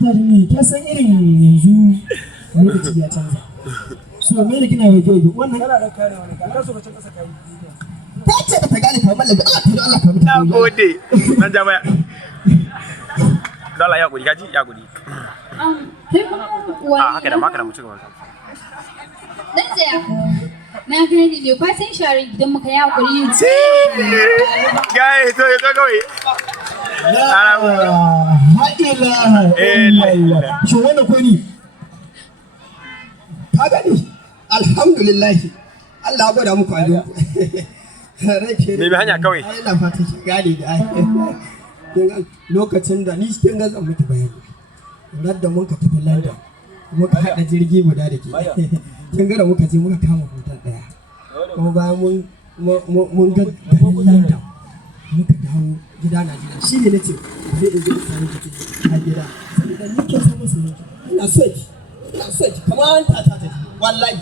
ne ka san irin yanzu lokaci ya canza. So me ne kina waje wannan kana da kare wani ka so ka cin kasa kai. Ta ce ba ta gane kamar mallabi Allah ka mutu. Na gode. Na jama'a. Dala ya gudi gaji ya gudi. Haka da mu ci gaba. Dan tsaya. Na gani ne kwasan share gidan muka ya hakuri. Guys, to kawai. Shi wannan ko ni? Ka gani? Alhamdulillah. Allah ya gwada muku ajo. Me hanya kawai. Ina fata ki gane da ai. Lokacin da ni cikin gazan mutu bayani. Radda mun ka tafi London. Muka hada jirgi guda da ke. Kin ga da muka je muka kama hotel daya. Kuma bayan mun ga garin London. Muka dawo gida Najeriya. Shi ne nace zai in je in sami ki a gida. Saboda ni ke so musu ne. Ina so ki kamar ta wallahi.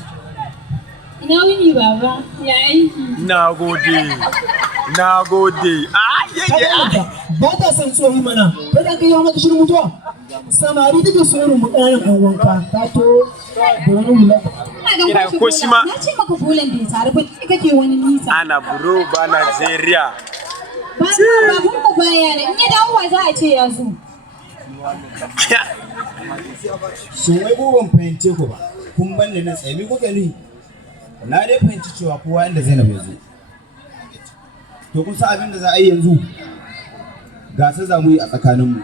Ina wuni baba, ya aiki. Na gode. Ba ta san tsohi mana. Kai da kai yawa maka shirin mutuwa. Samari take so irin mu ɗayan ɗan wanka. Ka to wani wula. Ina ko shi ma. Na ce maka bulan bai tare ba kake wani nisa. Ana buro ba Nigeria. Ba babun mu baya ne. In ya dawo za a ce ya zo. Shin wai ko ban fahimce ku ba. Kun banne na tsaye mi kuka ni? Na dai fahimci cewa kowa inda Zainab ya zo. To kun san abin da za a yi yanzu? Gasa za mu yi a tsakaninmu.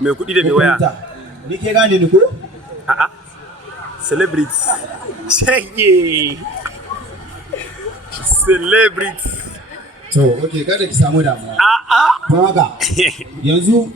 Mai kuɗi da mai waya. Ni ke gane ni ko? A'a. Celebrity. Shege. Celebrity. To, okay, kada ki samu damuwa. A'a. Don haka, yanzu